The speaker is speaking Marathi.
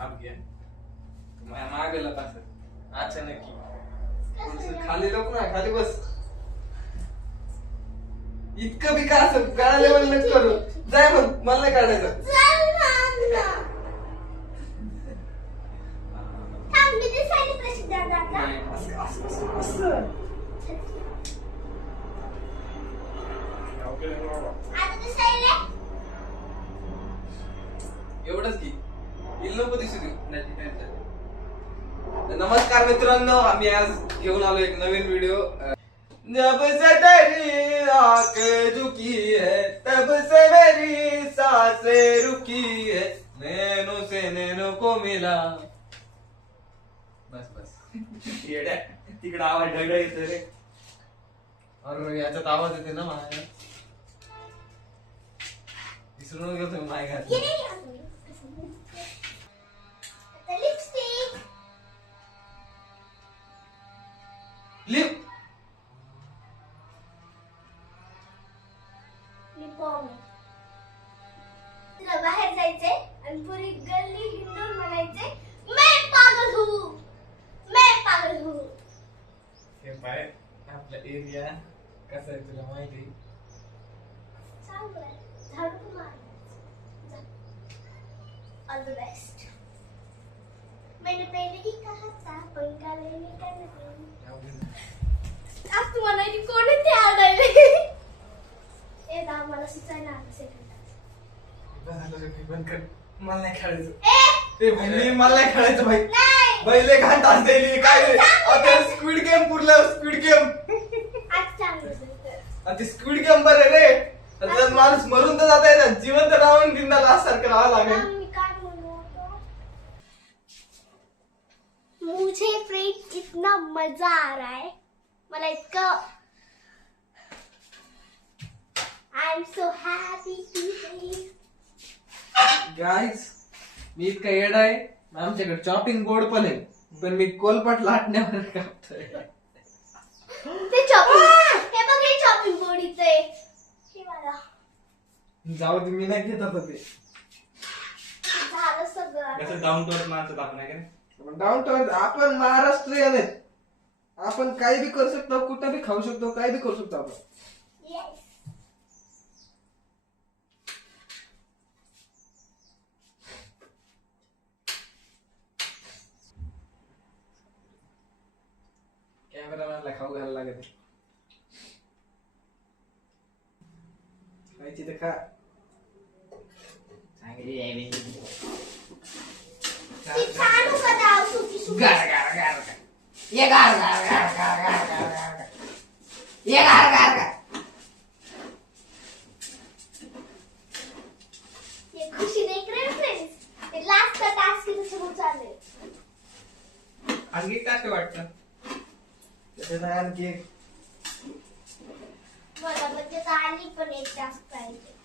आप घ्या मागेला तास अचानक खाली लोक ना खाली बस इतकं बी का असं गाळा लेवल नको करू जाय मग मला नाही काढायचं एवढंच की येईल नको दिसू देऊ. नमस्कार मित्रांनो, आम्ही आज घेऊन आलो एक नवीन व्हिडिओ. जब से तेरी आंखें झुकी है तब से मेरी सांसें रुकी है नैनों से नैनों को मिला. बस बस येड्या तिकडे आवाज ढगढग येतो रे. अरे याच्यात आवाज येते ना माझ्या. विसरून गेलो तुम्ही माझ्या घरात. लिप तुला बाहेर जायचंय आणि पुरी गल्ली हिंडून म्हणायचे मैं पागल हूँ, मैं पागल हूँ. हे पाय आपला एरिया कसा आहे तुला माहिती. चांगलं आहे. झाडू मार. All the best. मैंने पहले ही कहा था पंखा लेने का नहीं. आज तुम्हाला कोण ते आणायले ए दा मला सुचायला सेकंड मला नाही खेळायचं. ते भाई मला नाही खेळायचं भाई. बैले घाट असलेली काय आता स्क्विड गेम पुरलं. स्क्विड गेम आज चांगलं ते स्क्विड गेम बरं रे. त्यात माणूस मरून तर जाता येतात जिवंत राहून गिंदा लास्ट सारखं राहावं लागेल. मुझे फ्रेंड कितना मजा आ रहा है. मला इतकं I am so happy today. Guys मी इतका येडा आहे. आमच्याकडे चॉपिंग बोर्ड पण आहे पण मी कोलपट लाटण्यावर कापतोय. ते चॉपिंग हे बघ हे चॉपिंग बोर्ड इथे आहे. हे मला जाऊ दे मी नाही घेत होतं ते. झालं सगळं. कसं डाऊन टू अर्थ माणसं आपण आहे का डाऊन टू अर्थ. आपण महाराष्ट्रीयन आहेत. आपण काही बी करू शकतो कुठं बी खाऊ शकतो काही बी करू शकतो आपण. येस. कॅमेरामॅनला खाऊ घालायला लागत खायची तर खा. चांगली आहे मी. ती छान होता सुकी सुकी. गार गार गार गार ये गार गार गार गार गार गार गार गार ये गार गार गार. ये खुशी देख रहे हो फ्रेंड्स. ते लास्ट का टास्क इथे सुरू चालले. आणखी काय वाटतं त्याच्यात आणखी मला म्हणजे आली पण एक टास्क पाहिजे.